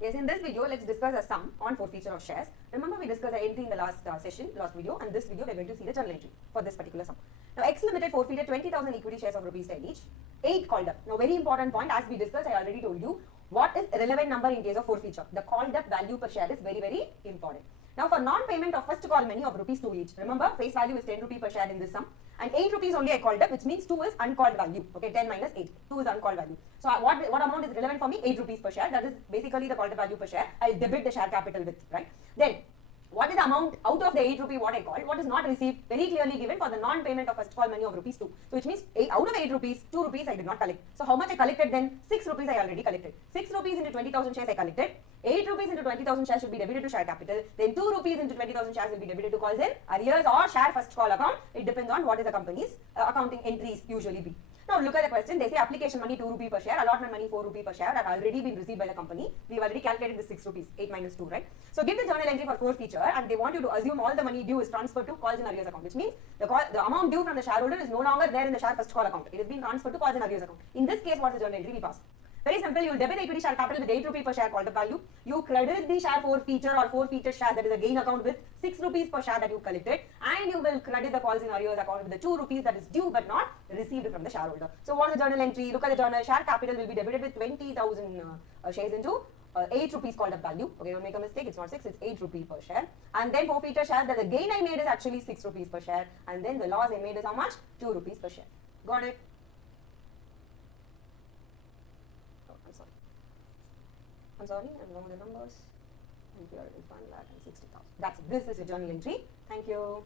Yes, in this video, let's discuss a sum on forfeiture of shares. Remember, we discussed the entry in the last last video, and this video, we're going to see the journal entry for this particular sum. Now, X Limited forfeited 20,000 equity shares of rupees 10 each. 8 called up. Now, very important point, as we discussed, I already told you, what is relevant number in case of forfeiture? The called up value per share is very, very important. Now, for non-payment of first call money of rupees 2 each, remember, face value is 10 rupee per share in this sum, and 8 rupees only I called up, which means 2 is uncalled value. Okay, 10 minus 8, 2 is uncalled value. So, what amount is relevant for me? 8 rupees per share. That is basically the called up value per share. I'll debit the share capital with, right? Then, what is the amount out of the 8 rupee what I called? What is not received? Very clearly given for the non-payment of first call money of rupees 2. So which means out of 8 rupees, 2 rupees I did not collect. So how much I collected then? 6 rupees I already collected. 6 rupees into 20,000 shares I collected. 8 rupees into 20,000 shares should be debited to share capital. Then 2 rupees into 20,000 shares will be debited to calls in arrears or share first call account. It depends on what is the company's accounting entries usually be. Now look at the question. They say application money 2 rupee per share, allotment money 4 rupee per share have already been received by the company. We've already calculated the 6 rupees, 8 minus 2, right? So give the journal entry for forfeiture, and they want you to assume all the money due is transferred to calls in arrears account, which means the amount due from the shareholder is no longer there in the share first call account. It has been transferred to calls in arrears account. In this case, what is the journal entry? We pass. Very simple, you will debit equity share capital with 8 rupee per share called up value. You credit the share forfeiture or forfeited share, that is a gain account, with 6 rupees per share that you collected, and you will credit the calls in arrears account with the 2 rupees that is due but not received from the shareholder. So what is the journal entry? Look at the journal. Share capital will be debited with 20,000 shares into 8 rupees called up value. Okay, don't make a mistake, it's not 6, it's 8 rupees per share. And then forfeiture share, that the gain I made is actually 6 rupees per share, and then the loss I made is how much? 2 rupees per share. Got it? I'm sorry, I'm wrong the numbers. And here it is 1,60,000. That's it. This is your journal entry. Thank you.